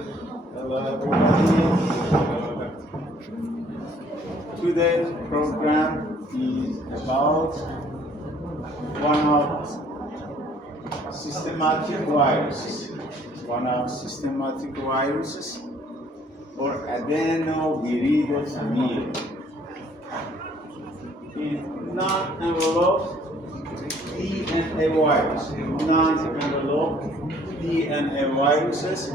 Hello everybody. Today's program is about one of systematic viruses. One of systematic viruses or adenovirus family. Is non-enveloped DNA virus. Non-enveloped DNA viruses.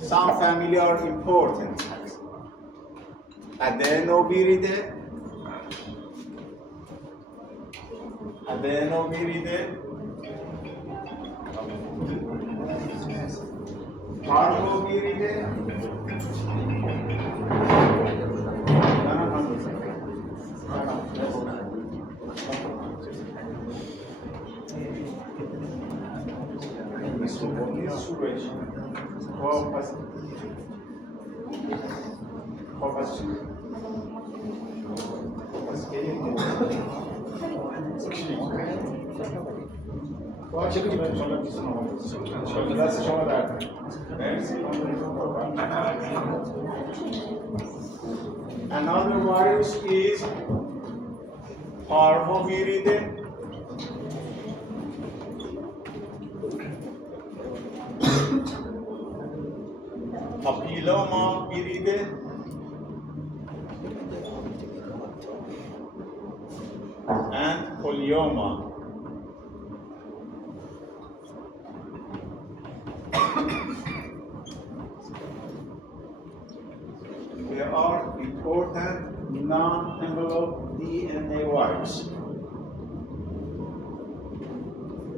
Some family are important. Adenoviridae, Parvoviridae, Another virus is Parvoviridae. Papillomaviridae. And polyoma. They are important non-enveloped DNA virus.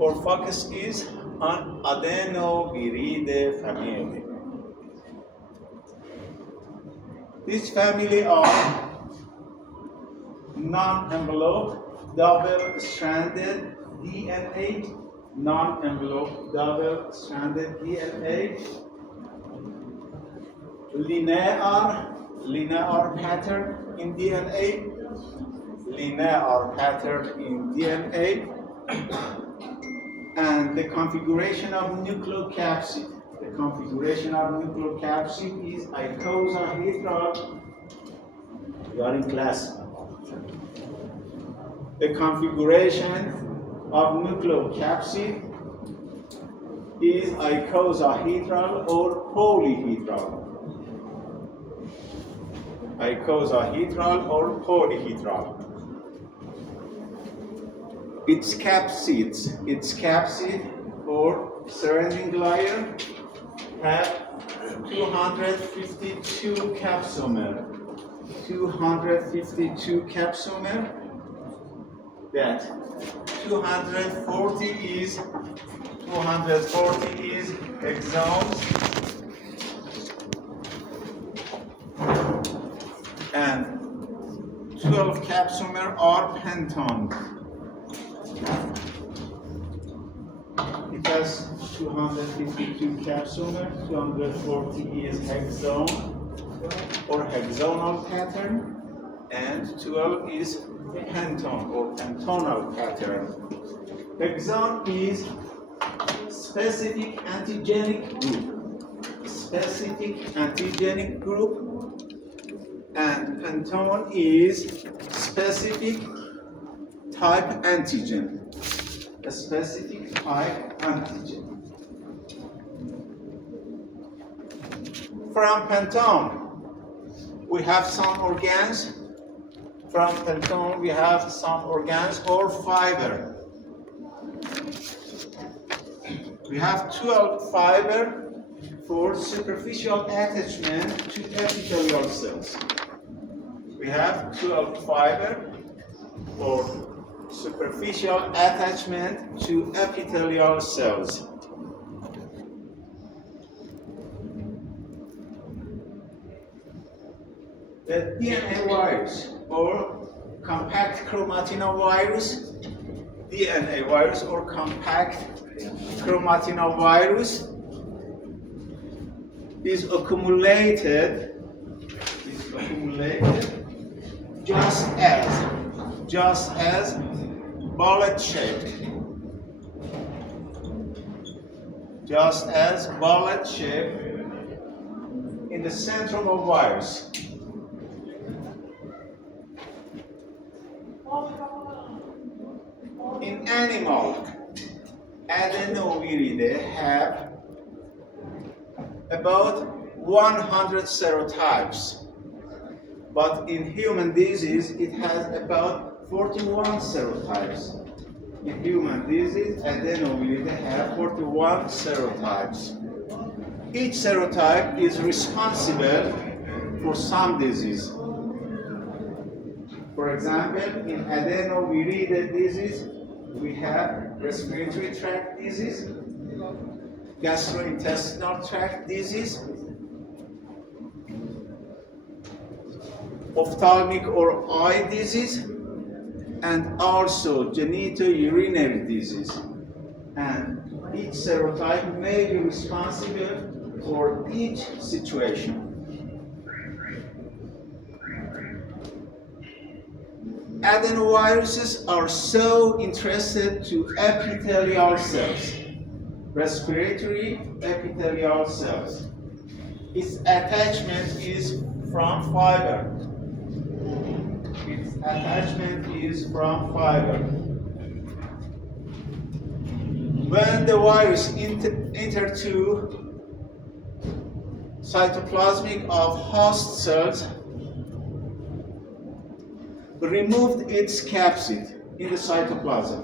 Our focus is on Adenoviridae family. This family are non-enveloped double-stranded DNA, non-enveloped double-stranded DNA, linear pattern in DNA, and the configuration of nucleocapsid. The configuration of nucleocapsid is icosahedral. You are in class. The configuration of nucleocapsid is icosahedral or polyhedral. Its capsid or surrounding layer have 252 capsomer. That 240 is exons and 12 capsomer are pentons. It has 252 capsomer, 240 is hexon or hexonal pattern, and 12 is penton or pentonal pattern. Hexon is specific antigenic group, and penton is specific type antigen. A specific type antigen. From penton, we have some organs. Or fiber. We have 12 fiber for superficial attachment to epithelial cells. We have 12 fiber for superficial attachment to epithelial cells. The DNA virus or compact chromatinovirus, DNA virus or compact chromatinovirus is accumulated just as bullet shape. Just as bullet shape in the centrum of virus. In animal, adenoviridae have about 100 serotypes, but in human disease it has about 41 serotypes. In human disease, adenoviridae have 41 serotypes. Each serotype is responsible for some disease. For example, in adenoviridae disease, we have respiratory tract disease, gastrointestinal tract disease, ophthalmic or eye disease, and also genitourinary disease. And each serotype may be responsible for each situation. Adenoviruses are so interested to epithelial cells, respiratory epithelial cells. Its attachment is from fiber. Its attachment is from fiber. When the virus enters to cytoplasmic of host cells, removed its capsid in the cytoplasm.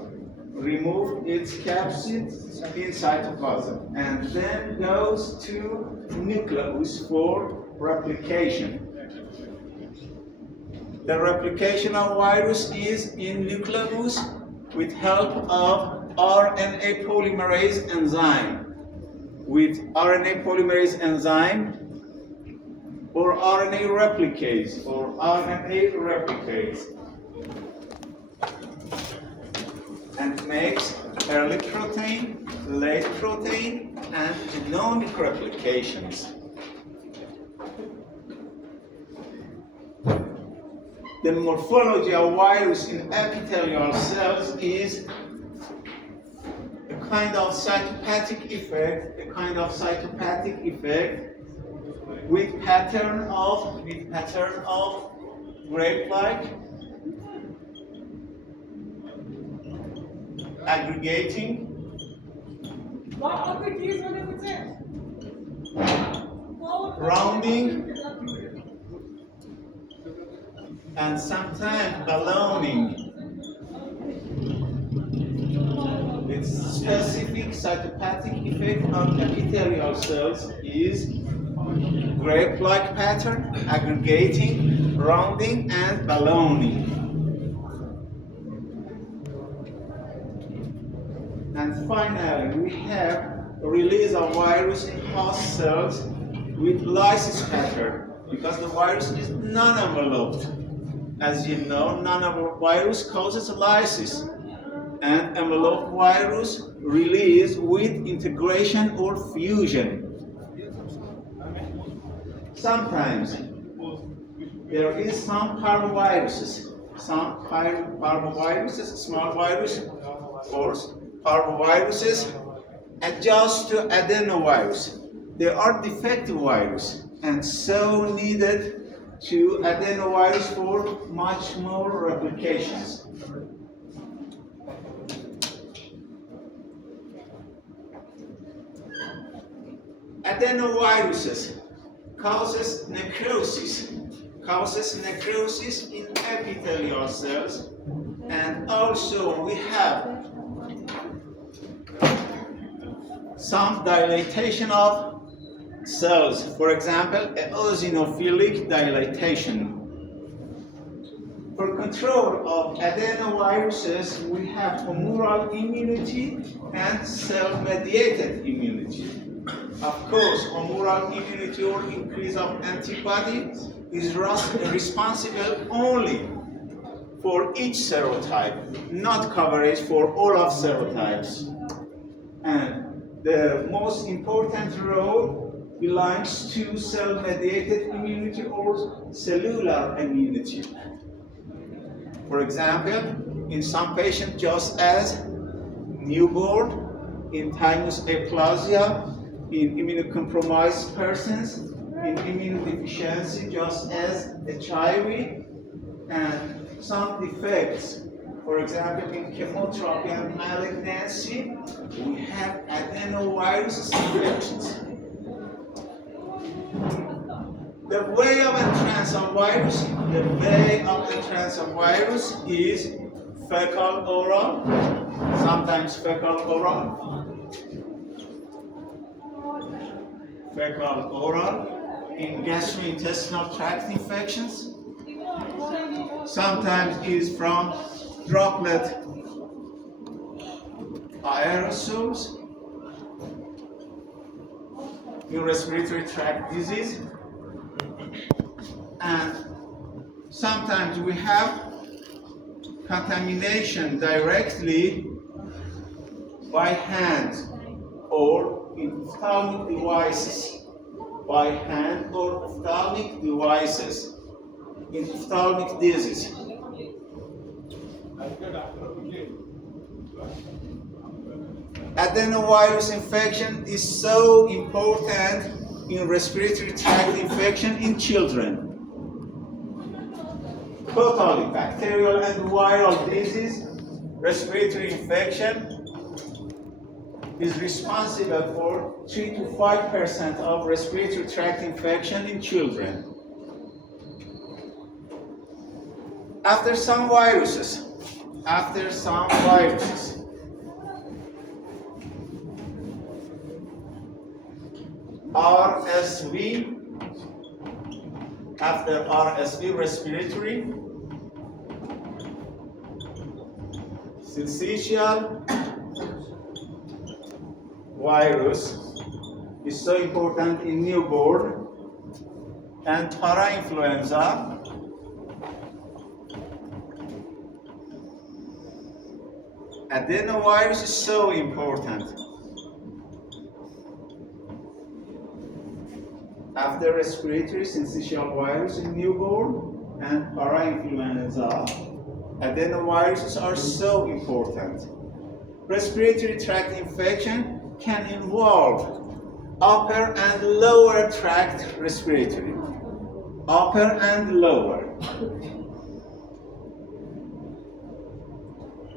Removed its capsid in cytoplasm, and then goes to nucleus for replication. The replication of virus is in nucleus with help of RNA polymerase enzyme. With RNA polymerase enzyme or RNA replicase and makes early protein, late protein, and genomic replications. The morphology of virus in epithelial cells is a kind of cytopathic effect, with pattern of grape-like aggregating rounding and sometimes ballooning. Its specific cytopathic effect on epithelial cells is grape-like pattern, aggregating, rounding, and ballooning. And finally, we have release of virus in host cells with lysis pattern, because the virus is non-enveloped. As you know, non-virus causes lysis, and enveloped virus release with integration or fusion. Sometimes there is some parvoviruses, small virus or parvoviruses adjust to adenovirus. They are defective virus and so needed to adenovirus for much more replications. Adenoviruses causes necrosis in epithelial cells, and also we have some dilatation of cells, for example, eosinophilic dilatation. For control of adenoviruses, we have humoral immunity and cell-mediated immunity. Of course, humoral immunity or increase of antibody is responsible only for each serotype, not coverage for all of serotypes. And the most important role belongs to cell-mediated immunity or cellular immunity. For example, in some patients, just as newborn, in thymus aplasia, in immunocompromised persons, in immunodeficiency, just as HIV, and some defects. For example, in chemotherapy and malignancy, we have adenovirus infections. The way of entrance of virus is fecal-oral, sometimes fecal-oral, in gastrointestinal tract infections. Sometimes is from droplet aerosols in respiratory tract disease. And sometimes we have contamination directly by hand or in ophthalmic devices. By hand or ophthalmic devices in ophthalmic disease. Adenovirus infection is so important in respiratory tract infection in children. Totally, bacterial and viral disease, respiratory infection is responsible for 3 to 5% of respiratory tract infection in children. After some viruses, RSV, after RSV, respiratory, syncytial virus is so important in newborn, and parainfluenza, adenovirus is so important. After respiratory, syncytial virus in newborn and parainfluenza, adenoviruses are so important. Respiratory tract infection can involve upper and lower tract respiratory. Upper and lower.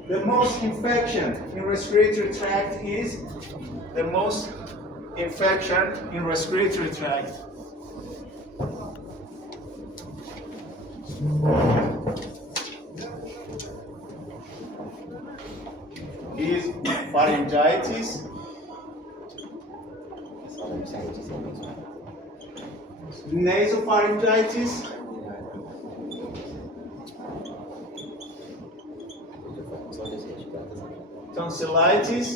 The most infection in respiratory tract is is pharyngitis, nasopharyngitis, tonsillitis,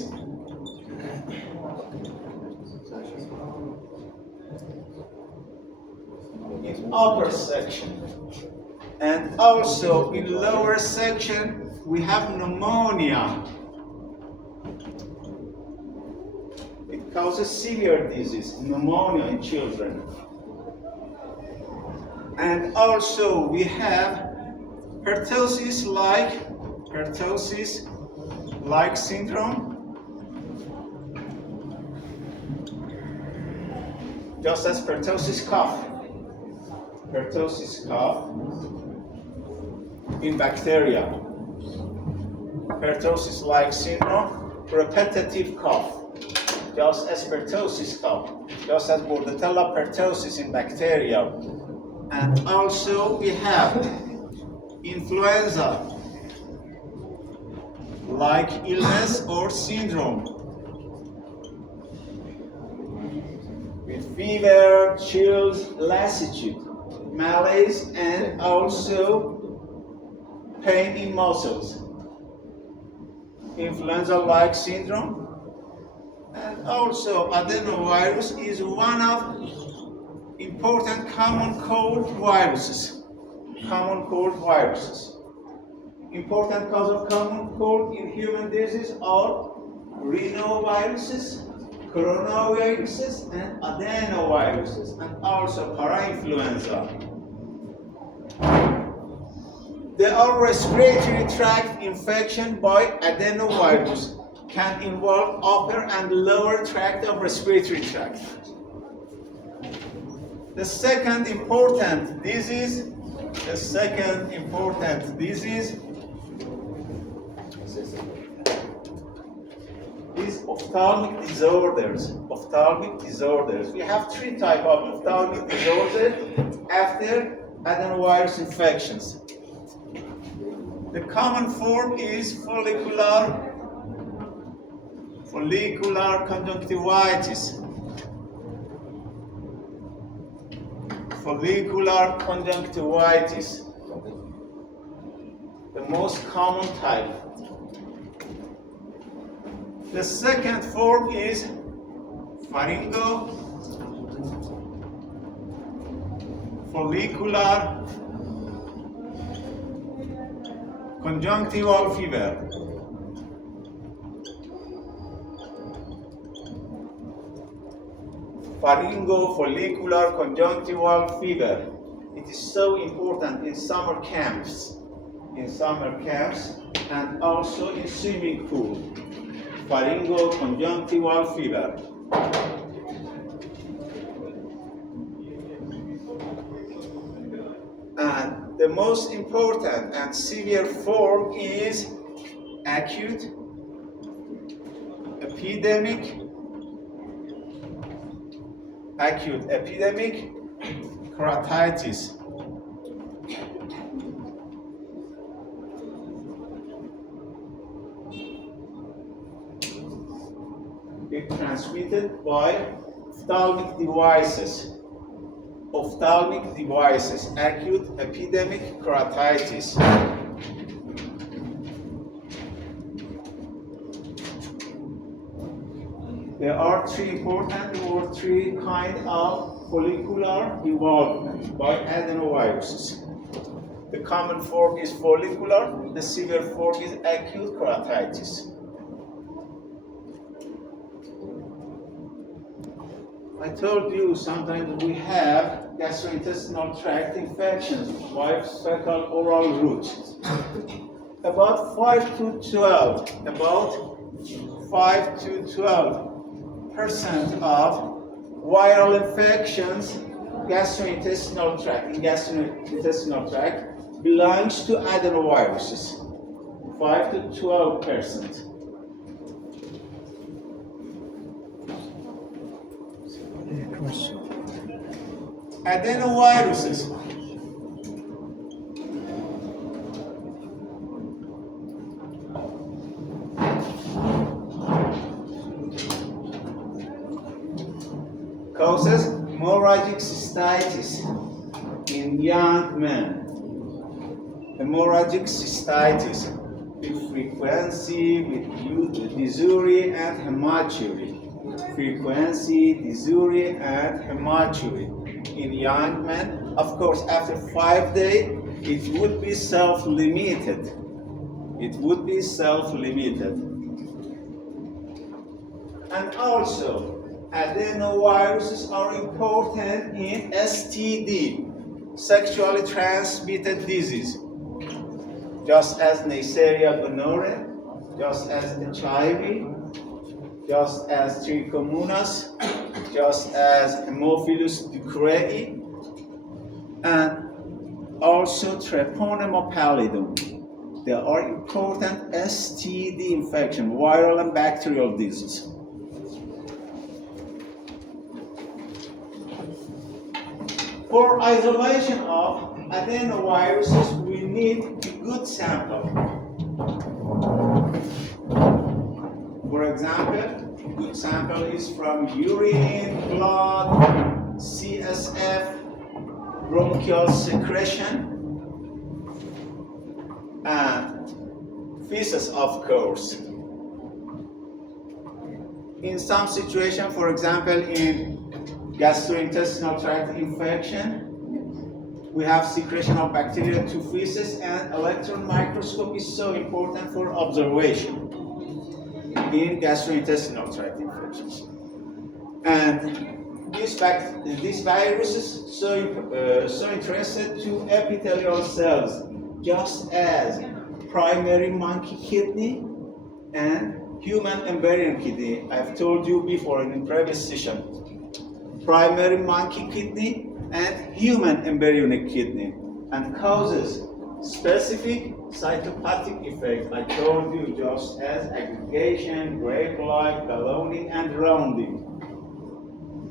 in upper section, and also in lower section we have pneumonia. It causes severe disease, pneumonia in children. And also we have pertussis-like syndrome, just as pertussis cough in bacteria. Pertussis-like syndrome, repetitive cough, just as pertussis cough, just as Bordetella pertussis in bacteria. And also we have influenza like illness or syndrome with fever, chills, lassitude, malaise, and also pain in muscles. Influenza-like syndrome. And also adenovirus is one of important common cold viruses. Important cause of common cold in human disease are rhinoviruses, coronaviruses, and adenoviruses, and also parainfluenza. There are respiratory tract infection by adenovirus can involve upper and lower tract of respiratory tract. The second important disease is ophthalmic disorders. We have three types of ophthalmic disorders after adenovirus infections. The common form is follicular conjunctivitis. The most common type. The second form is pharyngofollicular conjunctival fever. Pharyngofollicular conjunctival fever. It is so important in summer camps and also in swimming pool. Pharyngoconjunctival fever. And the most important and severe form is acute epidemic keratitis. It's transmitted by ophthalmic devices. Acute epidemic keratitis. There are three kinds of follicular involvement by adenoviruses. The common form is follicular, the severe form is acute keratitis. I told you sometimes we have gastrointestinal tract infections by fecal oral route. About 5 to 12% of viral infections in gastrointestinal tract belongs to adenoviruses. 5 to 12%. Adenoviruses. Causes hemorrhagic cystitis in young men. Hemorrhagic cystitis with frequency, with dysuria and hematuria. In young men. Of course, after 5 days, it would be self-limited. And also, adenoviruses are important in STD, sexually transmitted disease, just as Neisseria gonorrhea, just as HIV, just as Trichomonas, just as Haemophilus ducreyi, and also Treponema pallidum. They are important STD infection, viral and bacterial disease. For isolation of adenoviruses, we need a good sample. For example, a good sample is from urine, blood, CSF, bronchial secretion, and feces, of course. In some situation, for example, in gastrointestinal tract infection, we have secretion of bacteria to feces, and electron microscope is so important for observation in gastrointestinal tract infections. And this virus is so interested to epithelial cells, just as primary monkey kidney and human embryonic kidney. I've told you before in the previous session. Primary monkey kidney and human embryonic kidney and causes specific cytopathic effect. I told you, just as aggregation, grape-like, ballooning, and rounding.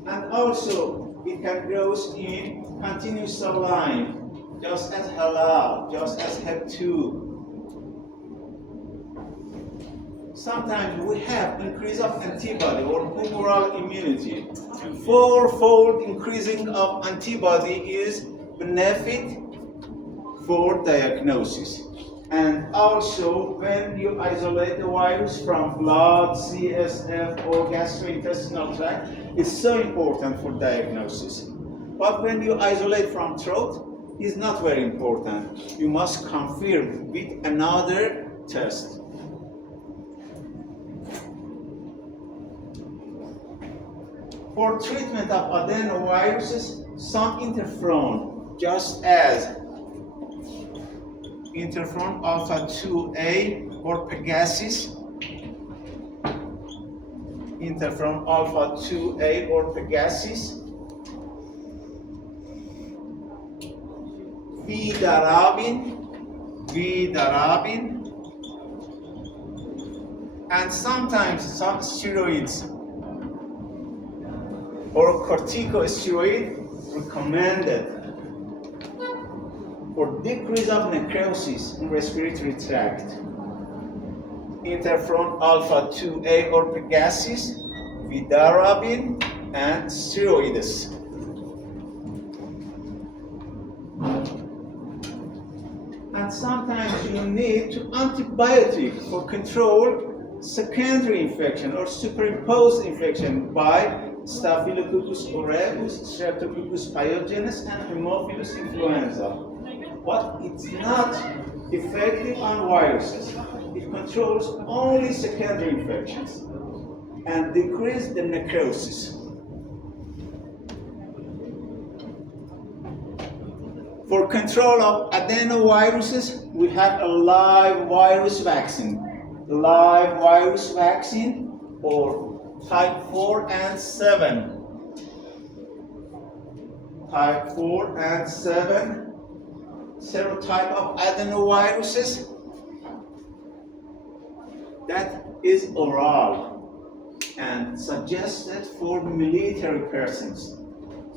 And also, it can grow in continuous cell line, just as halal, just as HEP2. Sometimes we have increase of antibody or humoral immunity. Fourfold increasing of antibody is benefit for diagnosis. And also, when you isolate the virus from blood, CSF, or gastrointestinal tract, it's so important for diagnosis. But when you isolate from throat, it's not very important. You must confirm with another test. For treatment of adenoviruses, some interferon, just as interferon alpha 2A or Pegasus, interferon alpha 2A or Pegasus, vidarabin, and sometimes some steroids or corticosteroid recommended for decrease of necrosis in respiratory tract. Interferon alpha 2A or Pegasus, vidarabin, and steroids. And sometimes you need to antibiotic for control secondary infection or superimposed infection by Staphylococcus aureus, Streptococcus pyogenes, and Haemophilus influenza. But it's not effective on viruses. It controls only secondary infections and decreases the necrosis. For control of adenoviruses, we have a live virus vaccine. Live virus vaccine, or type 4 and 7. Type 4 and 7 serotype of adenoviruses. That is oral and suggested for military persons.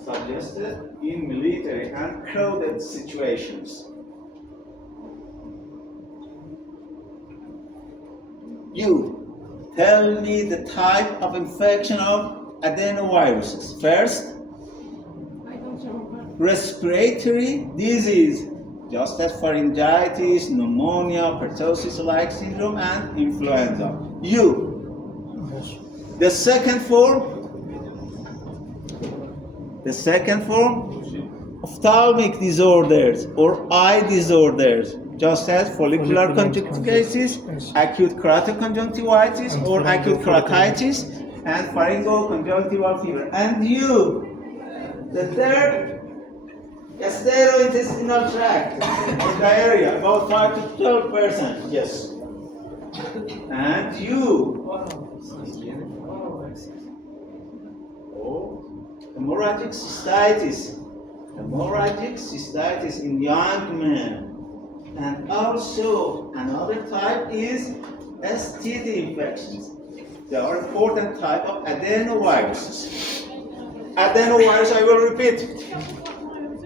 Suggested in military and crowded situations. You tell me the type of infection of adenoviruses. First, respiratory disease, just as pharyngitis, pneumonia, pertussis-like syndrome, and influenza. You. The second form, ophthalmic disorders or eye disorders, just as follicular conjunctivitis, acute keratoconjunctivitis or acute keratitis, and pharyngoconjunctival fever. And you, the third, gastrointestinal tract or diarrhea, about 5 to 12%. Yes. And you, hemorrhagic cystitis in young men. And also another type is STD infections. They are important type of adenoviruses. Adenovirus, I will repeat,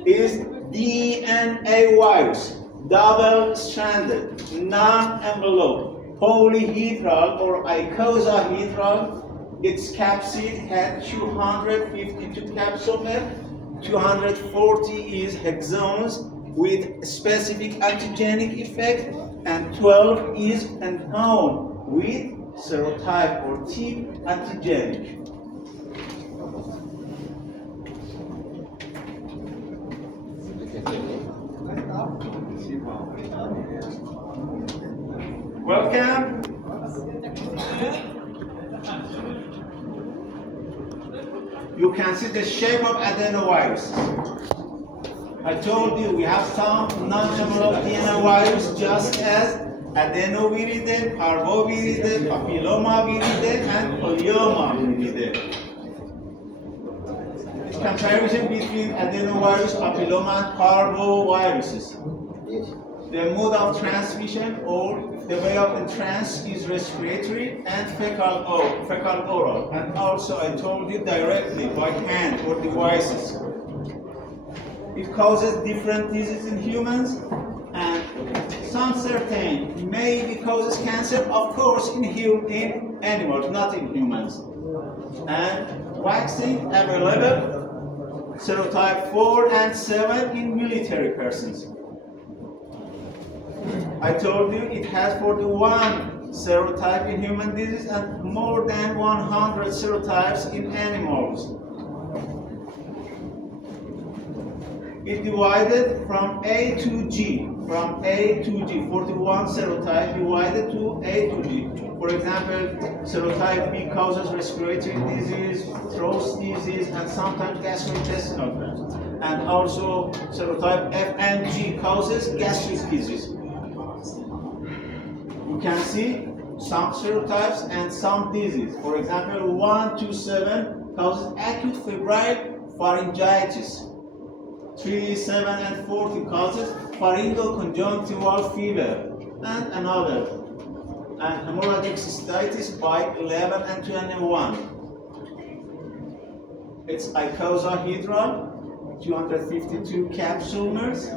is DNA virus, double-stranded, non-enveloped, polyhedral or icosahedral. Its capsid had 252 capsule left, 240 is hexons with specific antigenic effect, and 12 is unknown with serotype or T antigenic. Welcome. You can see the shape of adenovirus. I told you we have some non-enveloped DNA virus, just as adenoviridae, parvoviridae, papillomaviridae, and polyomaviridae. comparison between adenovirus, papilloma, and parvoviruses. The mode of transmission or the way of entrance is respiratory and fecal oral. And also I told you directly by hand or devices. It causes different diseases in humans, and some certain maybe causes cancer, of course, in animals, not in humans. And vaccine available, serotype 4 and 7 in military persons. I told you it has 41 serotypes in human disease and more than 100 serotypes in animals. It divided from A to G, 41 serotypes divided to A to G. For example, serotype B causes respiratory disease, throat disease, and sometimes gastrointestinal problems. And also serotype F and G causes gastric disease. You can see some serotypes and some disease. For example, 1 to 7 causes acute febrile pharyngitis. 3, 7, and 14 causes pharyngeal conjunctival fever, and another. And hemorrhagic cystitis by 11 and 21. It's icosahedral, 252 capsulars,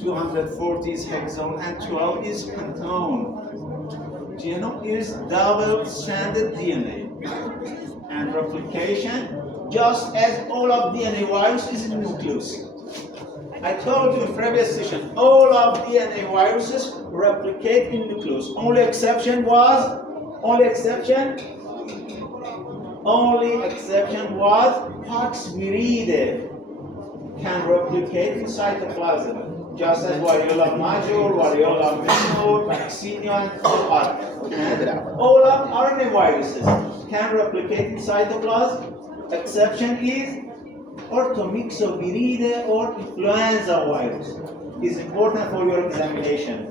240 is hexone, and 12 is pentone. Genome is double-stranded DNA. And replication, just as all of DNA virus is in nucleus. I told you in previous session, all of DNA viruses replicate in nucleus. Only exception was poxviridae can replicate in cytoplasm, just as variola major, variola minor, vaccinia, and all of RNA viruses can replicate in cytoplasm. Exception is orthomyxoviridae or influenza virus. Is important for your examination.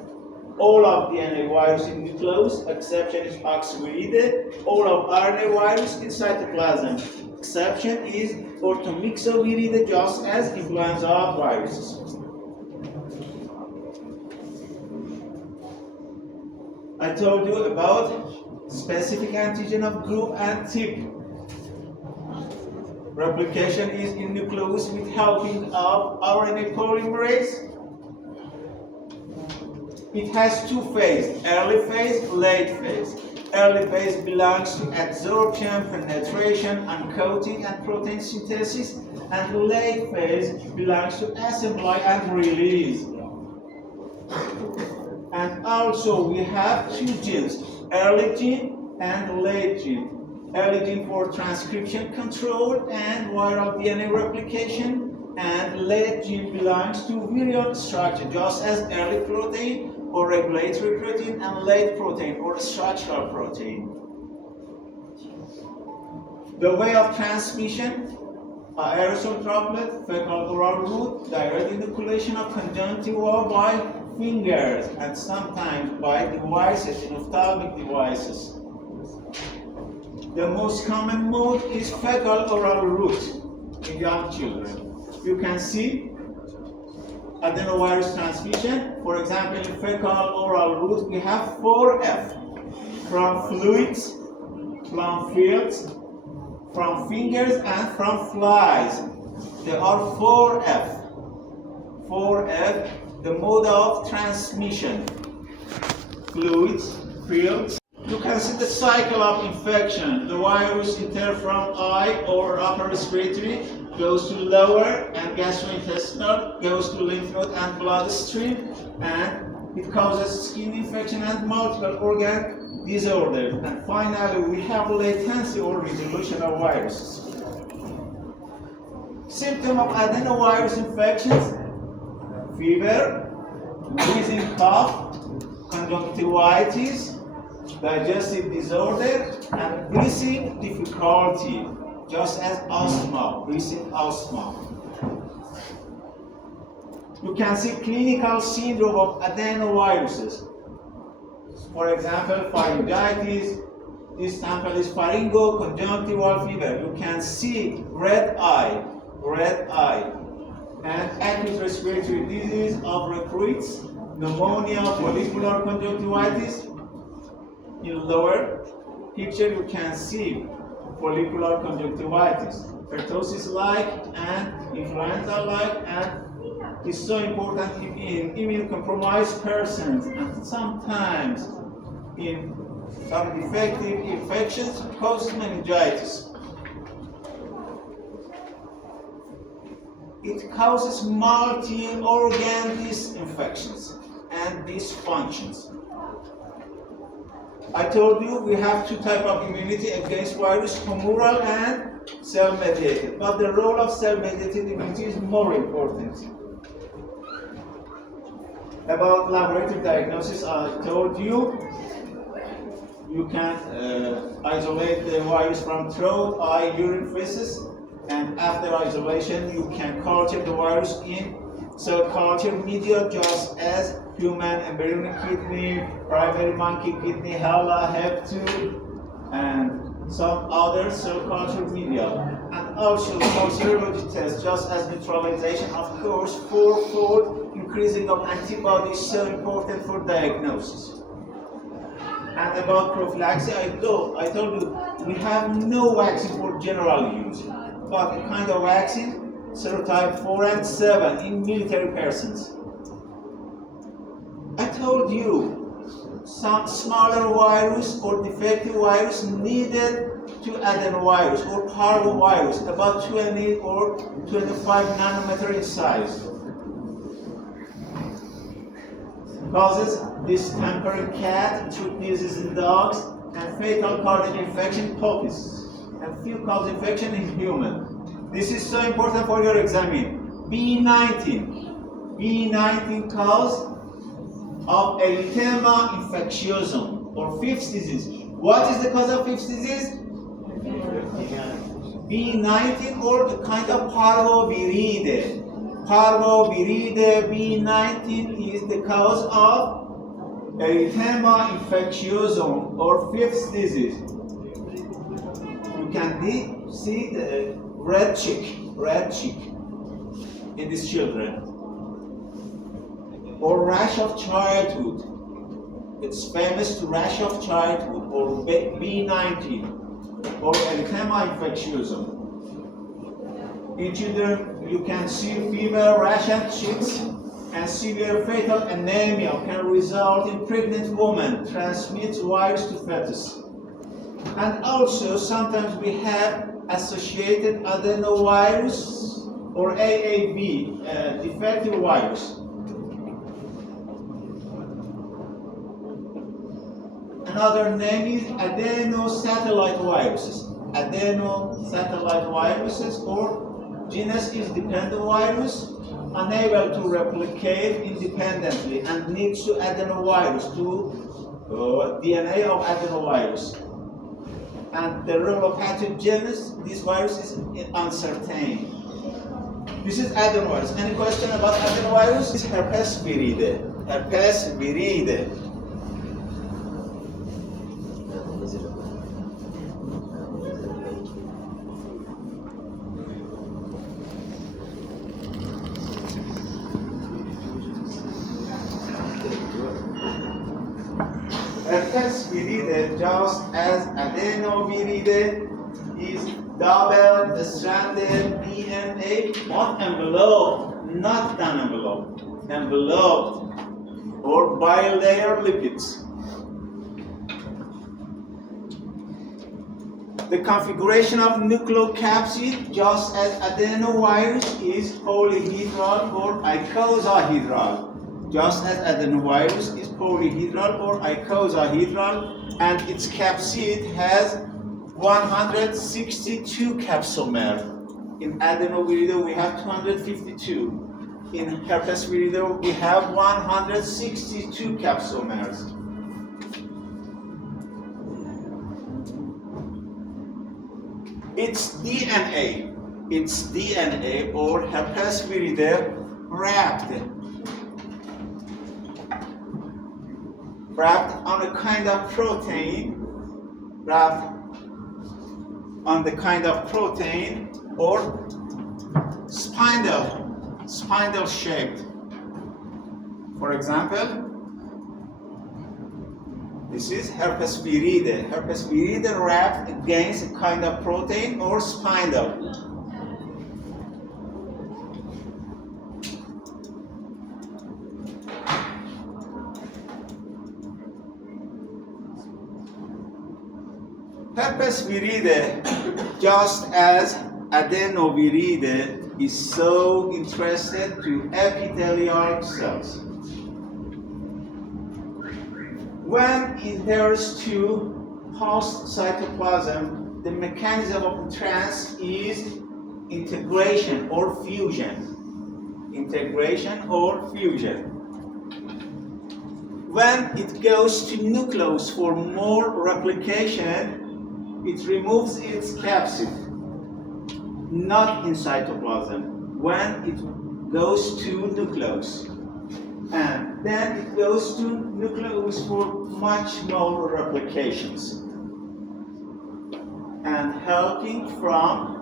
All of DNA virus in nucleus, exception is poxviridae. All of RNA virus in cytoplasm. Exception is orthomyxoviridae, just as influenza viruses. I told you about specific antigen of group and type. Replication is in nucleus with helping of RNA polymerase. It has two phases, early phase, late phase. Early phase belongs to absorption, penetration, uncoating, and protein synthesis, and late phase belongs to assembly and release. And also we have two genes, early gene and late gene. Early gene for transcription control and viral DNA replication, and late gene belongs to virion structure, just as early protein or regulatory protein and late protein or structural protein. The way of transmission, aerosol droplet, fecal oral route, direct inoculation of conjunctiva by fingers, and sometimes by devices, in ophthalmic devices. The most common mode is fecal oral route in young children. You can see adenovirus transmission. For example, in fecal oral route, we have 4F, from fluids, from fields, from fingers, and from flies. There are 4F. 4F, the mode of transmission. Fluids, fields. You can see the cycle of infection. The virus enters from eye or upper respiratory, goes to lower and gastrointestinal, goes to lymph node and bloodstream, and it causes skin infection and multiple organ disorders. And finally, we have latency or resolution of viruses. Symptoms of adenovirus infections: fever, wheezing cough, conjunctivitis, digestive disorder, and breathing difficulty, just as asthma, breathing asthma. You can see clinical syndrome of adenoviruses. For example, pharyngitis, This sample is pharyngoconjunctival fever. You can see red eye, and acute respiratory disease of recruits, pneumonia, follicular conjunctivitis. In lower picture, you can see follicular conjunctivitis, pertussis-like and influenza-like, and it's so important in immunocompromised persons and sometimes in some defective infections cause meningitis. It causes multi-organ disinfections and dysfunctions. I told you we have two types of immunity against virus, humoral and cell-mediated. But the role of cell-mediated immunity is more important. About laboratory diagnosis, I told you you can isolate the virus from throat, eye, urine, feces, and after isolation you can culture the virus in cell culture media just as human embryonic kidney, primary monkey kidney, HeLa, Hep2, and some other cell culture media. And also for serology tests, just as neutralization, of course, fourfold increasing of antibodies is so important for diagnosis. And about prophylaxis, I told you we have no vaccine for general use, but a kind of vaccine, serotype 4 and 7 in military persons. I told you some smaller virus or defective virus needed to adenovirus or parvovirus, about 20 or 25 nanometer in size. Causes distemper in cat, tooth disease in dogs, and fatal cardiac infection puppies, and few cause infection in human. This is so important for your exam. B19 cause of erythema infectiosum or Fifth's disease. What is the cause of Fifth's disease? B19 or a kind of parvoviride. Parvoviride B19 is the cause of erythema infectiosum or Fifth's disease. You can see the red cheek in these children. Or rash of childhood. It's famous to rash of childhood or B19 or erythema infectiosum. In children, you can see fever, rash and cheeks, and severe fatal anemia can result in pregnant woman transmits virus to fetus. And also, sometimes we have associated adenovirus or AAV, defective virus. Another name is adenosatellite viruses. Adenosatellite viruses or genus is dependent virus, unable to replicate independently and needs to adenovirus, to DNA of adenovirus. And the role of pathogens, this virus is uncertain. This is adenovirus. Any question about adenovirus? This is herpes viride. Herpes viride. Herpes viride, just as adenoviride, is double-stranded DNA, not enveloped, not non-enveloped, enveloped, or bilayer lipids. The configuration of nucleocapsid, just as adenovirus, is polyhedral or icosahedral. Just as adenovirus is polyhedral or icosahedral, and its capsid has 162 capsomer. In adenoviride we have 252. In herpes viride we have 162 capsomers. Its DNA or herpes viride wrapped on a kind of protein wrapped on the kind of protein or spindle shaped. For example, this is herpes viride. Herpes viride wrapped against a kind of protein or spindle. Herpes viride, just as adenoviride, is so interested to epithelial cells. When it adheres to host cytoplasm, the mechanism of entrance is integration or fusion. Integration or fusion. When it goes to nucleus for more replication, it removes its capsid, not in cytoplasm. When it goes to nucleus, and then it goes to nucleus for much more replications, and helping from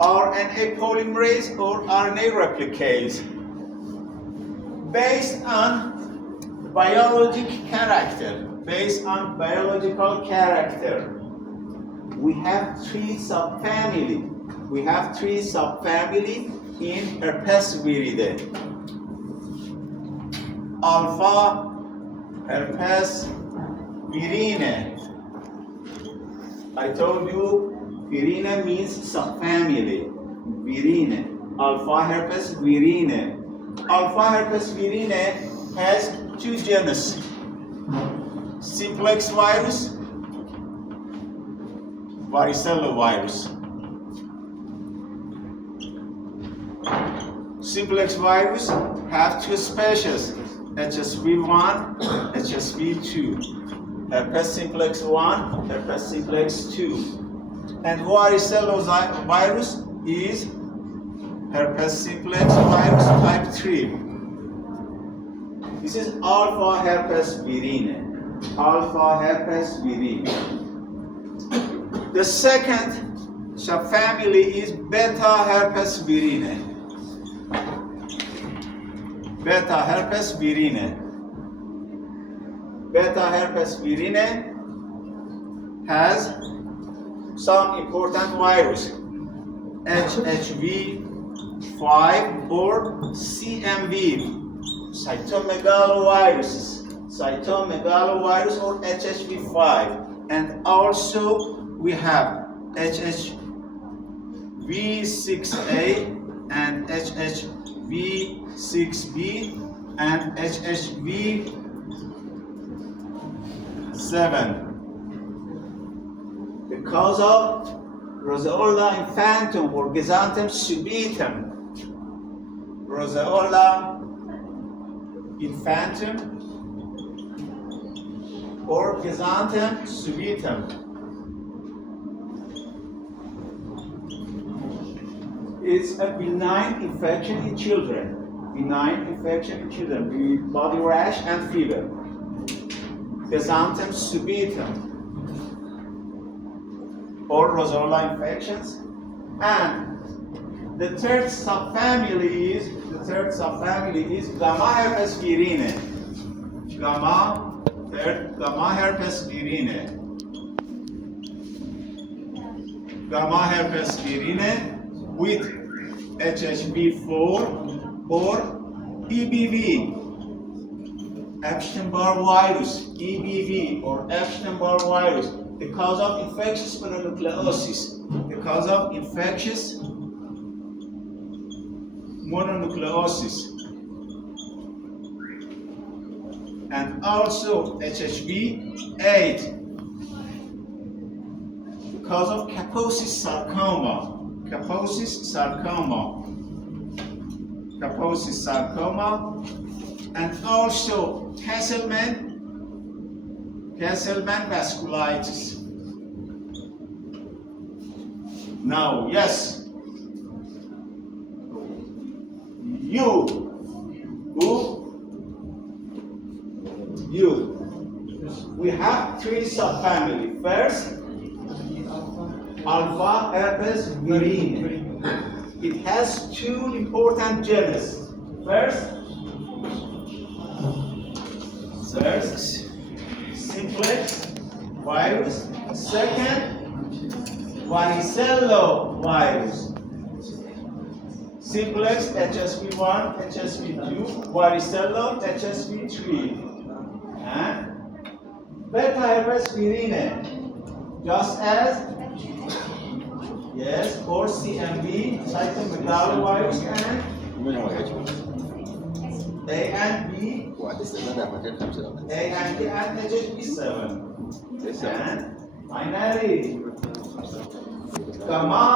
RNA polymerase or RNA replicase based on biological character. Based on biological character, we have three subfamily. We have three subfamily in herpes viride. Alpha herpes virine. I told you virine means subfamily. Virine. Alpha herpes virine. Alpha herpes virine has two genus. Simplex virus, varicella virus. Simplex virus have two species, HSV1, HSV2. Herpes simplex 1, herpes simplex 2. And varicella virus is herpes simplex virus type 3. This is alpha herpes virine. Alpha herpes virine. The second subfamily is beta herpes virine. Beta herpes virine. Beta herpes virine has some important virus, HHV5 or CMV, cytomegaloviruses. Cytomegalovirus or HHV5, and also we have HHV6A and HHV6B and HHV7. Because of roseola infantum or gesantum subitum, roseola infantum or gesantum subitum. It's a benign infection in children. Benign infection in children with body rash and fever. Gesantum subitum or roseola infections. And the third subfamily is gamma herpes virine. Gamma herpes virine. Gamma herpes virine with HHV4 or EBV, Epstein-Barr virus, EBV or Epstein-Barr virus, the cause of infectious mononucleosis. The cause of infectious mononucleosis. And also HHV8, because of Kaposi's sarcoma. Kaposi's sarcoma, and also Castleman vasculitis. Now, yes, we have three subfamily. First, alpha herpes virine. It has two important genus. First, simplex virus. Second, varicella virus. Simplex HSV1, HSV2, varicella HSV3, and beta herpes virine, just as or CMV, cytomegalovirus, and A and B, and HSV7, and finally gamma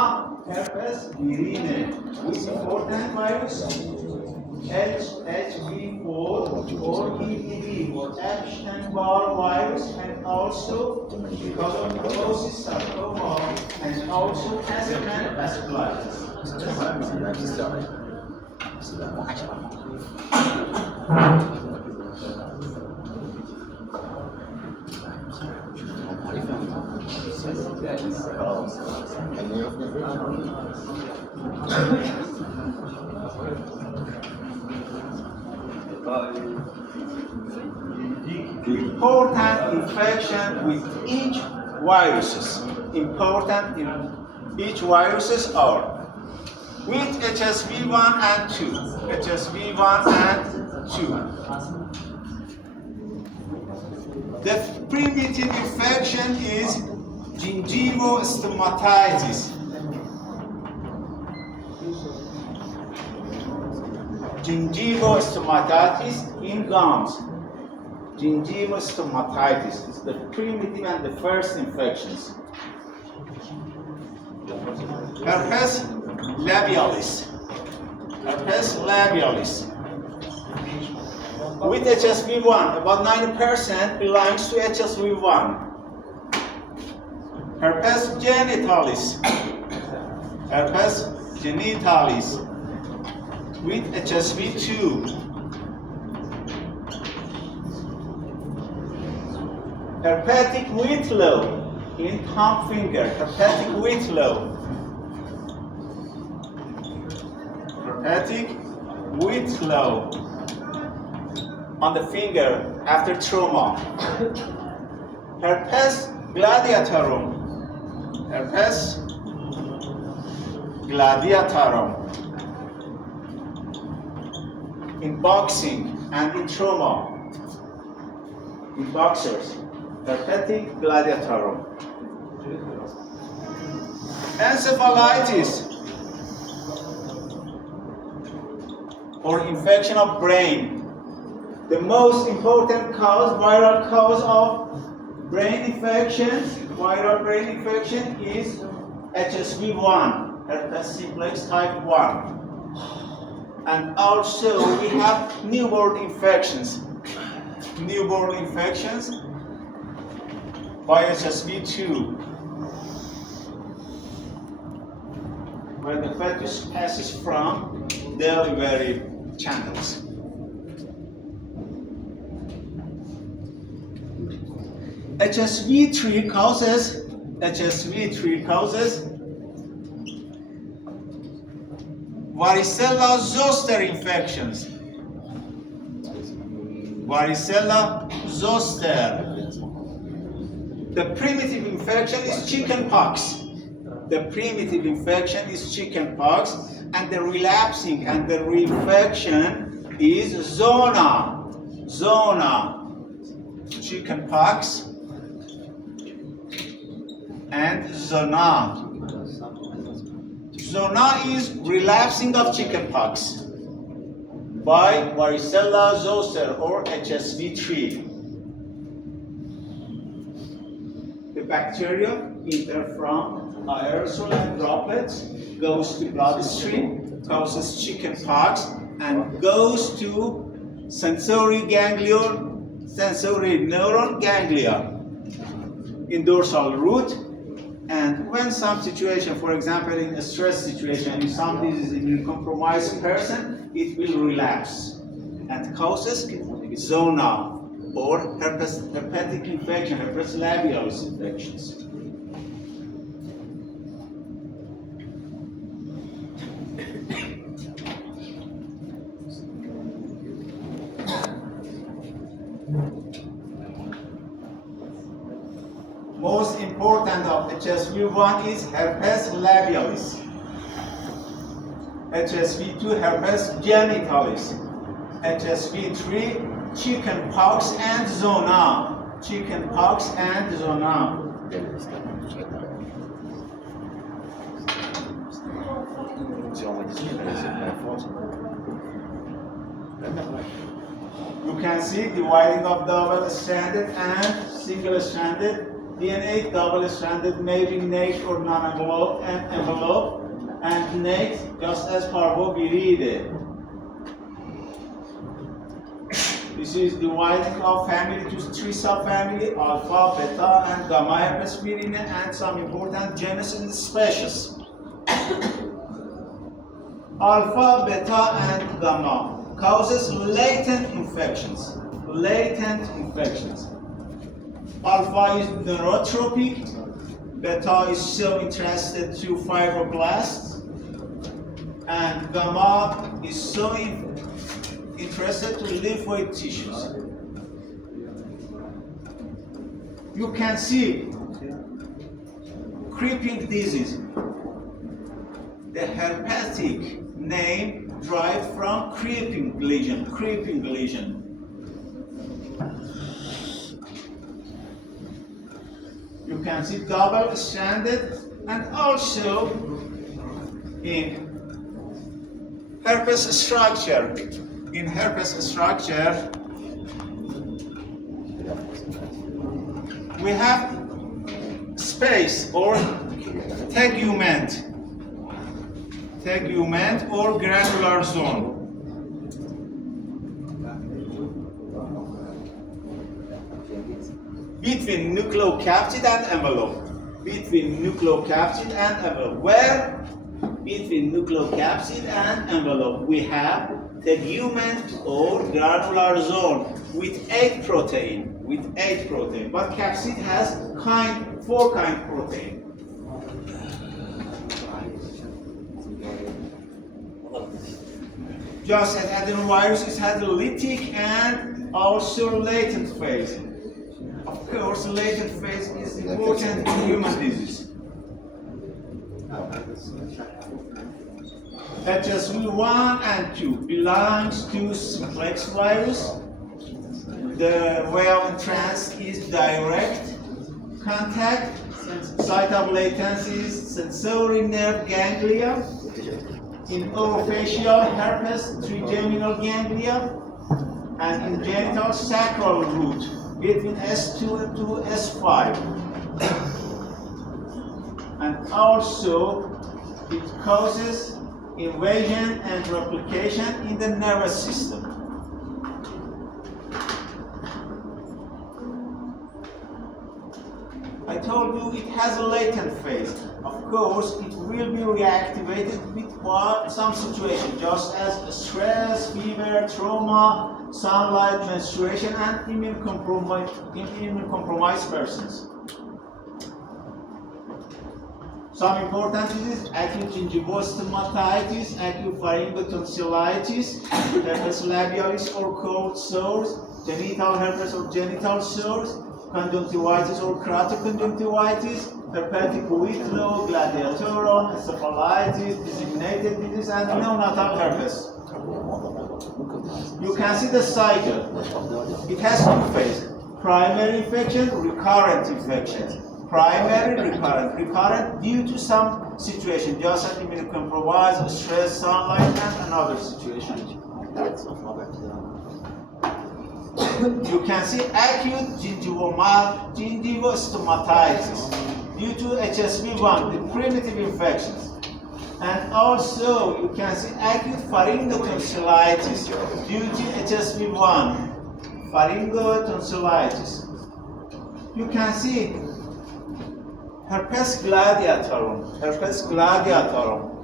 herpes virine, which important virus HHV4 or EBV or Epstein-Barr virus, and also because of necrosis, sarcoma, and also Castleman vasculitis. Important infection with each viruses. Important in each viruses are with HSV1 and 2. HSV1 and 2. The primitive infection is gingivostomatitis. Gingivostomatitis in gums. Gingivostomatitis is the primitive and the first infections. Herpes labialis. Herpes labialis. With HSV1, about 90% belongs to HSV1. Herpes genitalis. Herpes genitalis. With HSV2. Herpetic whitlow in thumb finger. Herpetic whitlow. Herpetic whitlow on the finger after trauma. Herpes gladiatorum. Herpes gladiatorum in boxing and in trauma. In boxers. Herpetic gladiatorum. Encephalitis or infection of brain. The most important cause, viral cause of brain infection, viral brain infection is HSV1, herpes simplex type 1. And also we have newborn infections. Newborn infections by HSV2, where the fetus passes from delivery channels. HSV3 causes varicella zoster infections. Varicella zoster. The primitive infection is chickenpox. The primitive infection is chickenpox, and the relapsing and the reinfection is zona. Zona. Chickenpox and zona. Zona is relapsing of chickenpox by varicella zoster or HSV3. The bacteria enter from aerosol and droplets, goes to bloodstream, causes chickenpox, and goes to sensory neuron ganglia in dorsal root. And when some situation, for example, in a stress situation, if somebody is an immunocompromised person, it will relapse and causes zona or herpetic infection, herpes labialis infections. Most important of HSV1 is herpes labialis, HSV2 herpes genitalis, HSV3 chickenpox and zona, chickenpox and zona. You can see dividing of double-stranded and single-stranded DNA. Double-stranded may be naked or non-enveloped and enveloped, and naked just as parvoviride. This is dividing of family to three subfamily: alpha, beta, and gamma herpesvirine, and some important genus and species. Alpha, beta, and gamma causes latent infections. Latent infections. Alpha is neurotropic, beta is so interested to fibroblasts, and gamma is so interested to lymphoid tissues. You can see creeping disease. The herpetic name derived from creeping lesion, creeping lesion. You can see double-stranded, and also in herpes structure. In herpes structure, we have space or tegument or granular zone. Between nucleocapsid and envelope. Between nucleocapsid and envelope. Where? Between nucleocapsid and envelope we have tegument or granular zone with 8 protein. But capsid has 4 kind protein. Just as adenovirus has a lytic and also latent phase. Of course, latent phase is important in human disease. HSV1 and 2 belongs to simplex virus. The way of entrance is direct contact. Site of latency is sensory nerve ganglia. In orofacial herpes, trigeminal ganglia, and in genital sacral root between S2 to S5. And also, it causes invasion and replication in the nervous system. I told you it has a latent phase. Of course, it will be reactivated with some situation, just as stress, fever, trauma, sunlight, menstruation, and immunocompromised persons. Some important diseases: acute gingivostomatitis, acute pharyngotonsillitis, herpes labialis or cold sores, genital herpes or genital sores, conjunctivitis or keratoconjunctivitis, herpetic whitlow, gladiatoron, encephalitis, disseminated disease, and neonatal herpes. You can see the cycle. It has 2 phases: primary infection, recurrent infection. Primary, recurrent due to some situation, just as immunocompromised, stress, sunlight, and another situation. You can see acute gingivostomatitis due to HSV1, the primitive infections. And also, you can see acute pharyngotonsillitis due to HSV1, pharyngotonsillitis. You can see herpes gladiatorum,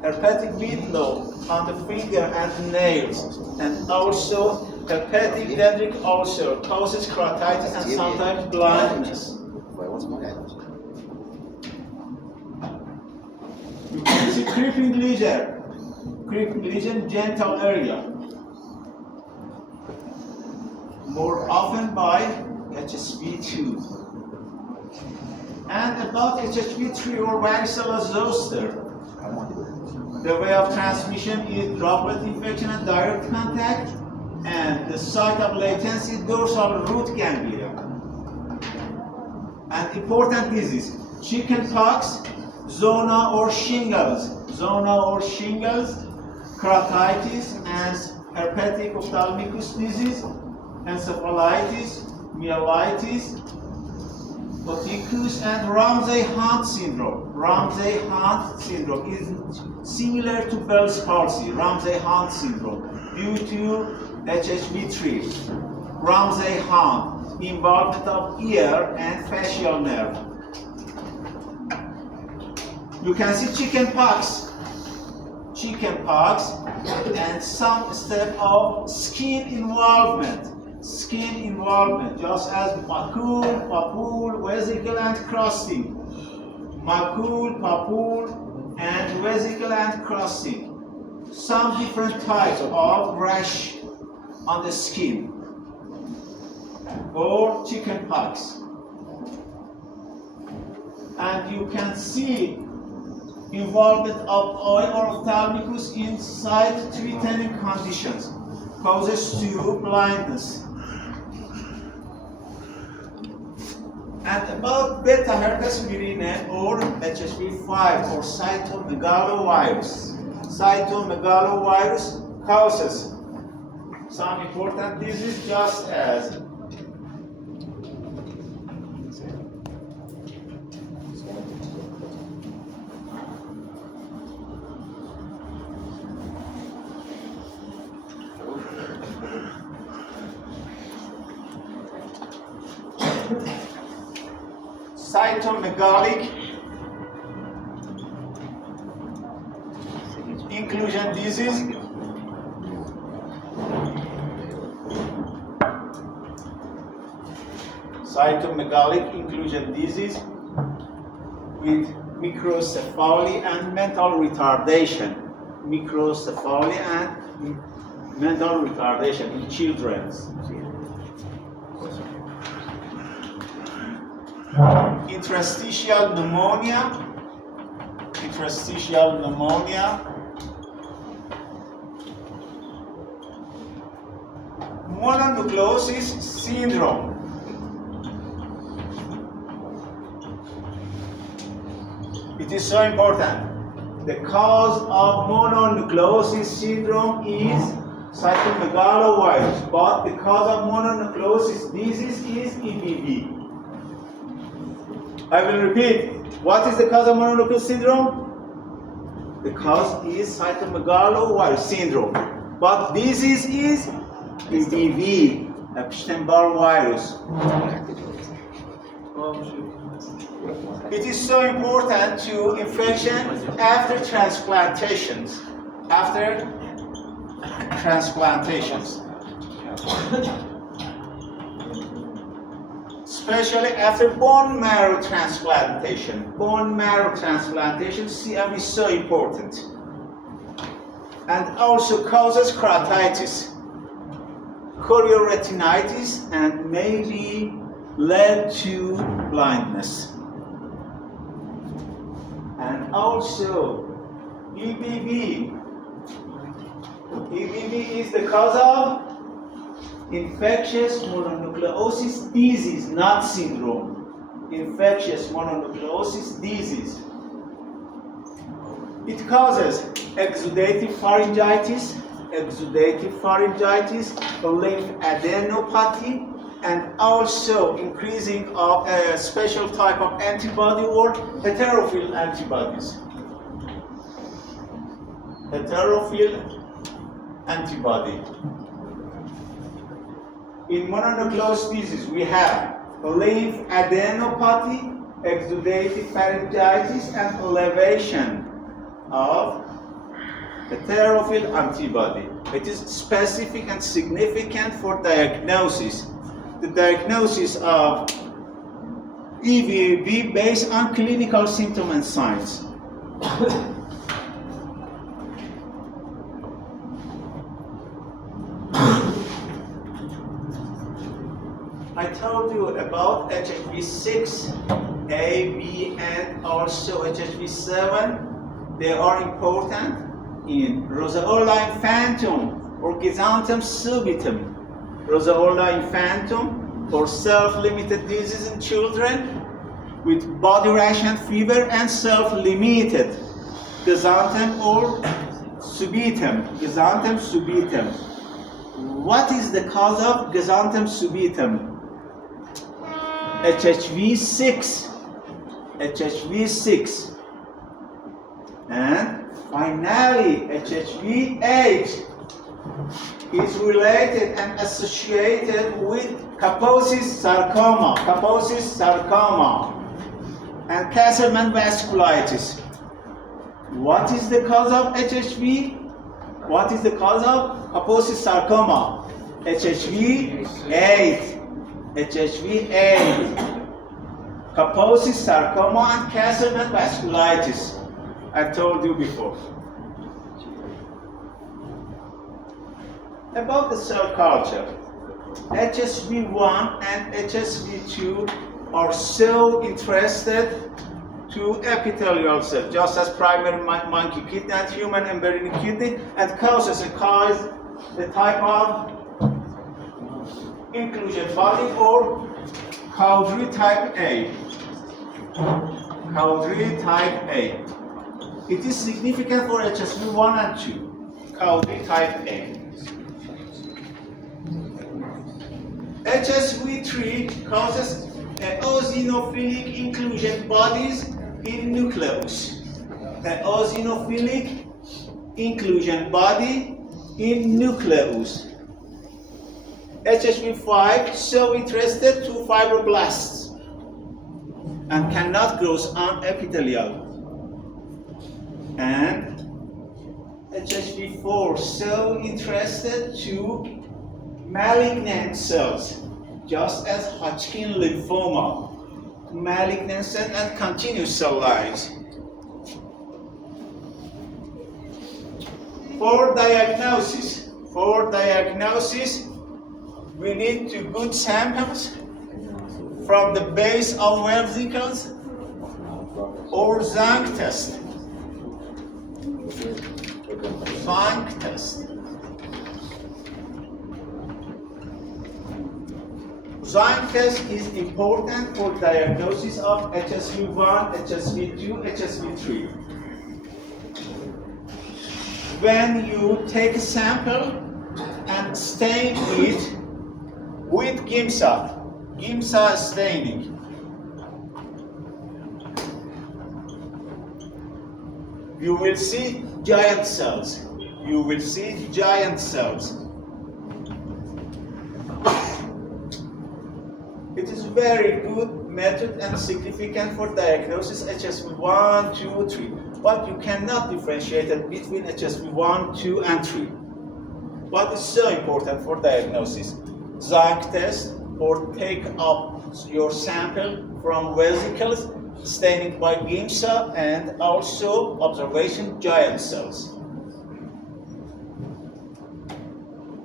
herpetic whitlow on the finger and nails, and also Hepatic dendritic ulcer causes keratitis and sometimes blindness. You can see creeping lesion, genital area. More often by HSV2. And about HSV3 or varicella zoster. The way of transmission is droplet infection and direct contact, and the site of latency dorsal root ganglia. And important disease, chickenpox, zona or shingles, keratitis and herpetic ophthalmicus disease, encephalitis, myelitis, oticus, and Ramsay-Hunt syndrome. Ramsay-Hunt syndrome is similar to Bell's palsy, Ramsay-Hunt syndrome, due to HSV3. Ramsay-Hunt, involvement of ear and facial nerve. You can see chickenpox, and some step of skin involvement, just as macule, papule, vesicle, and crusting. Macule, papule, and vesicle and crusting. Some different types of rash on the skin, or chickenpox. And you can see involvement of oil or ophthalmicus in sight-threatening conditions, causes to blindness. And about beta herpes virinae or HSV5 or cytomegalovirus. Cytomegalovirus causes some important diseases just as cytomegalic inclusion disease, with microcephaly and mental retardation. In children. Interstitial pneumonia, mononucleosis syndrome. It is so important. The cause of mononucleosis syndrome is cytomegalovirus, but the cause of mononucleosis disease is EBV. I will repeat. What is the cause of mononucleosis syndrome? The cause is cytomegalovirus syndrome, but disease is EBV, Epstein-Barr virus. It is so important to infection after transplantations. Especially after bone marrow transplantation. CM is so important. And also causes keratitis, chorioretinitis, and maybe led to blindness. And also EBV. EBV is the cause of infectious mononucleosis disease, not syndrome. Infectious mononucleosis disease. It causes exudative pharyngitis, lymphadenopathy, and also increasing of a special type of antibody or heterophil antibodies. In mononucleosis disease, we have lymphadenopathy, exudative pharyngitis, and elevation of heterophile antibody. It is specific and significant for diagnosis. The diagnosis of EVB based on clinical symptoms and signs. I told you about HHV6, A, B, and also HHV7. They are important in roseola infantum or gesantem subitum. Roseola infantum or self-limited disease in children with body rash and fever, and self-limited gesantem or subitum. Gesantem subitum. What is the cause of gesantem subitum? HHV6. HHV6. And finally, HHV8 is related and associated with Kaposi's sarcoma. Kaposi's sarcoma and Castleman vasculitis. What is the cause of HHV? What is the cause of Kaposi's sarcoma? HHV8. HHV8. Kaposi's sarcoma and Castleman vasculitis. I told you before. About the cell culture, HSV1 and HSV2 are so interested to epithelial cells, just as primary monkey kidney and human embryonic kidney, and causes a type of inclusion body or Cowdrey type A. Cowdrey type A. It is significant for HSV1 and 2. Cowdrey type A. HSV3 causes eosinophilic inclusion bodies in nucleus. Eosinophilic inclusion body in nucleus. HSV5 so interested to fibroblasts and cannot grow on epithelial. And HSV4 so interested to malignant cells, just as Hodgkin lymphoma, malignant cells and continuous cell lines. For diagnosis, we need to good samples from the base of vesicles or Zank test. Zank test. Zank test is important for diagnosis of HSV1, HSV2, HSV3. When you take a sample and stain it with GIMSA staining. You will see giant cells. You will see giant cells. It is very good method and significant for diagnosis HSV1, 2, 3. But you cannot differentiate it between HSV1, 2, and 3. What is so important for diagnosis? Zank test, or take up your sample from vesicles, staining by GIMSA, and also observation giant cells.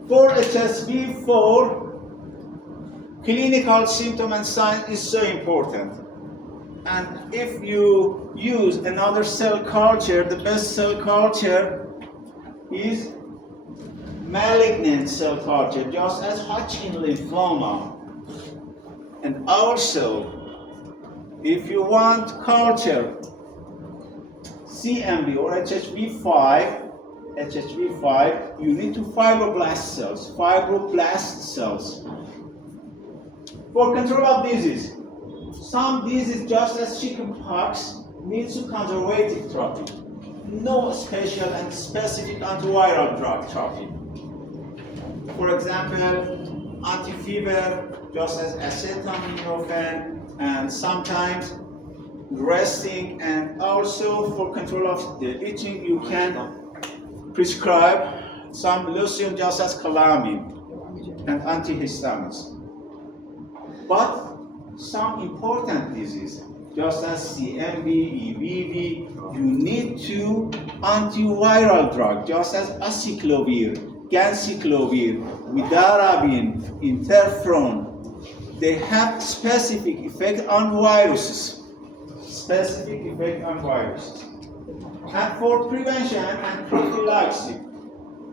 For HSV4, clinical symptom and sign is so important. And if you use another cell culture, the best cell culture is malignant cell culture, just as Hodgkin lymphoma. And also, if you want culture CMV or HHV5, you need to fibroblast cells. For control of disease, some disease, just as chickenpox, needs to conservative therapy. No special and specific antiviral drug therapy. For example, anti-fever, just as acetaminophen, and sometimes resting, and also for control of the itching, you can prescribe some lotion just as calamine and antihistamines. But some important disease, just as CMV, EBV, you need to antiviral drug, just as acyclovir, ganciclovir, vidarabine, interferon. They have specific effect on viruses. Specific effect on viruses. And for prevention and prophylaxis,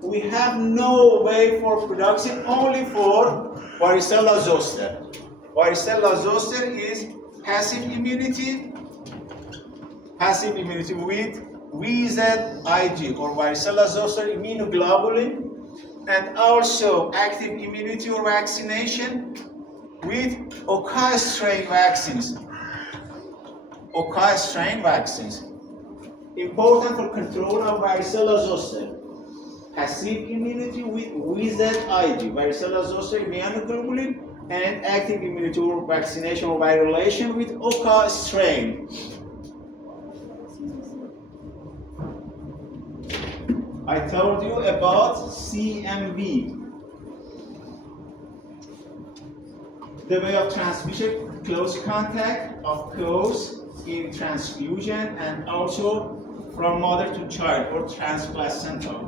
we have no way for production, only for varicella zoster. Varicella zoster is passive immunity with VZIG or varicella zoster immunoglobulin, and also active immunity or vaccination with Oka strain vaccines. Oka strain vaccines. Important for control of varicella zoster. Passive immunity with VZIG, varicella zoster immunoglobulin, and active immunity or vaccination or virulation with Oka strain. I told you about CMV. The way of transmission, close contact, of course, in transfusion and also from mother to child or transplacental.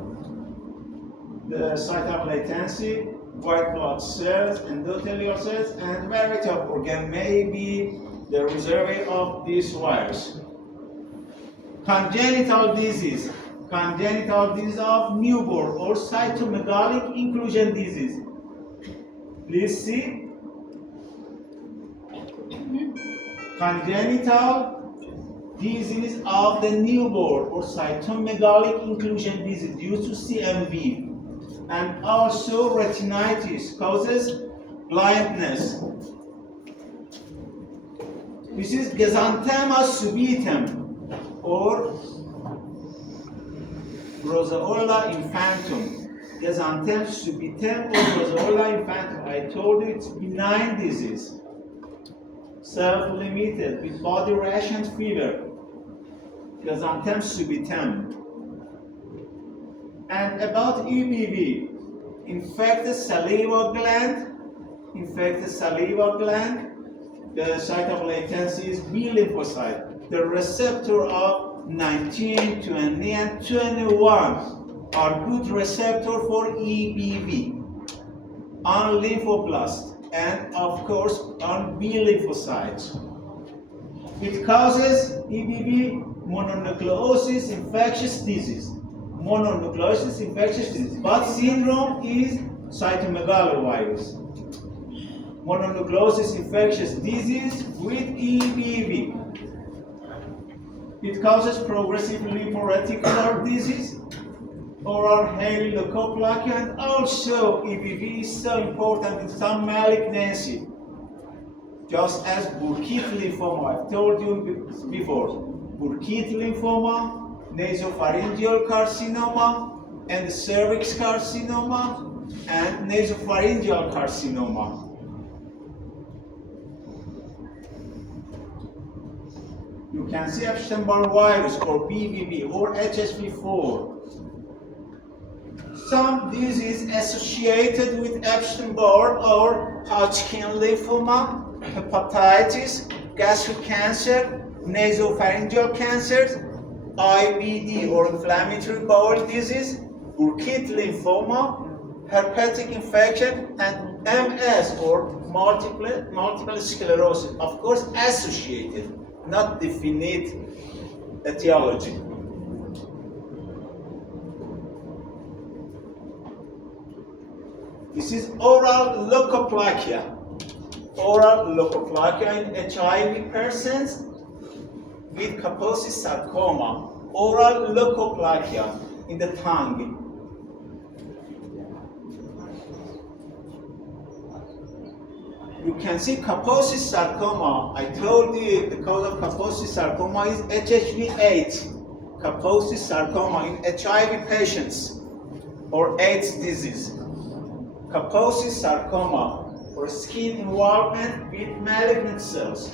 The site of latency, white blood cells, endothelial cells, and variety of organ may be the reservoir of this virus. Congenital disease of newborn or cytomegalic inclusion disease. Please see. Congenital disease of the newborn or cytomegalic inclusion disease due to CMV. And also retinitis causes blindness. This is Gesanthema subitum or Roseola infantum. Gesanthema subitum or Roseola infantum. I told you it's benign disease. Self-limited with body rash and fever. Gesanthema subitum. And about EBV, infected saliva gland. The site of latency is B lymphocyte. The receptor of 19, 20, and 21 are good receptor for EBV on lymphoblast and of course on B lymphocytes. It causes EBV, mononucleosis infectious disease. But syndrome is cytomegalovirus. Mononucleosis infectious disease with EBV. It causes progressive lymphoreticular disease, oral hairy leukoplakia, and also EBV is so important in some malignancy, just as Burkitt lymphoma. I've told you before. Burkitt lymphoma, nasopharyngeal carcinoma, and cervix carcinoma, and nasopharyngeal carcinoma. You can see Epstein-Barr virus or BVB or HSV4. Some disease associated with Epstein-Barr or Hodgkin lymphoma, hepatitis, gastric cancer, nasopharyngeal cancers, IBD or inflammatory bowel disease, Burkitt lymphoma, herpetic infection, and MS or multiple sclerosis. Of course, associated, not definite etiology. This is oral leukoplakia. Oral leukoplakia in HIV persons with Kaposi sarcoma. Oral leukoplakia in the tongue. You can see Kaposi sarcoma. I told you the cause of Kaposi sarcoma is HHV8. Kaposi sarcoma in HIV patients or AIDS disease. Kaposi sarcoma or skin involvement with malignant cells.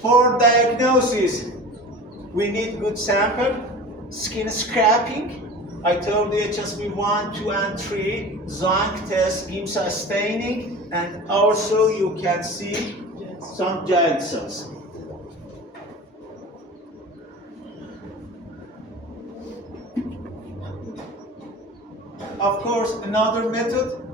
For diagnosis, We need good sample, skin scraping. I told you HSV 1, 2, and 3, zinc test, GIMSA staining, and also you can see some giant cells. Of course, another method,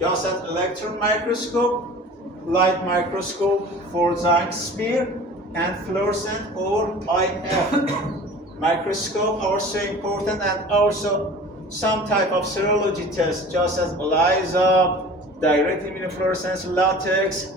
just an electron microscope, light microscope for zinc sphere, and fluorescent or IF microscope also important, and also some type of serology test, just as ELISA, direct immunofluorescence, latex,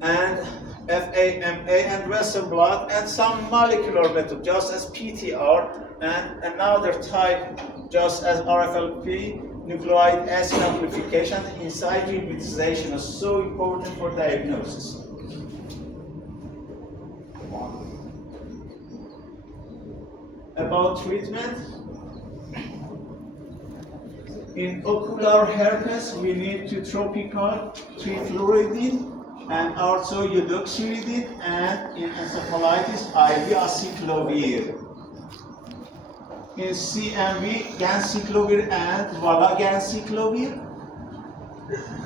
and FAMA and Western blot, and some molecular method, just as PTR, and another type, just as RFLP, nucleic acid amplification. Inside hybridization is so important for diagnosis. About treatment, in ocular herpes, we need to topical trifluridine and also eudoxuridine, and in encephalitis, IV acyclovir. In CMV, ganciclovir and valganciclovir,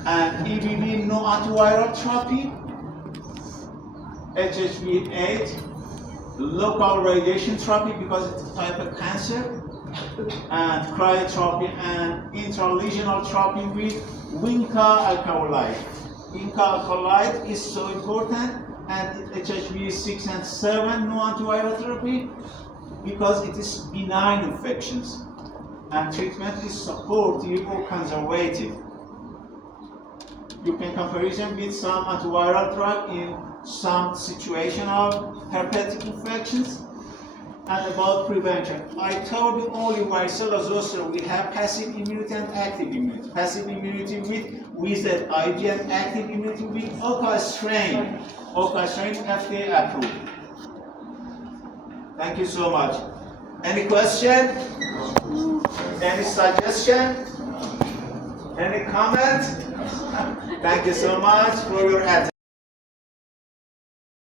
and EBV no antiviral therapy, HHV8, local radiation therapy because it's a type of cancer, and cryotherapy and intralesional therapy with Winca alkaloid. Winca alkaloid is so important, and HHV 6 and 7 no antiviral therapy because it is benign infections, and treatment is supportive or conservative. You can comparison with some antiviral drug in some situational herpetic infections. And about prevention, I told you only varicella zoster we have passive immunity and active immunity. Passive immunity with that IG, and active immunity with Oka strain. Oka strain FDA approved. Thank you so much. Any question? Any suggestion? Any comment? Thank you so much for your attention.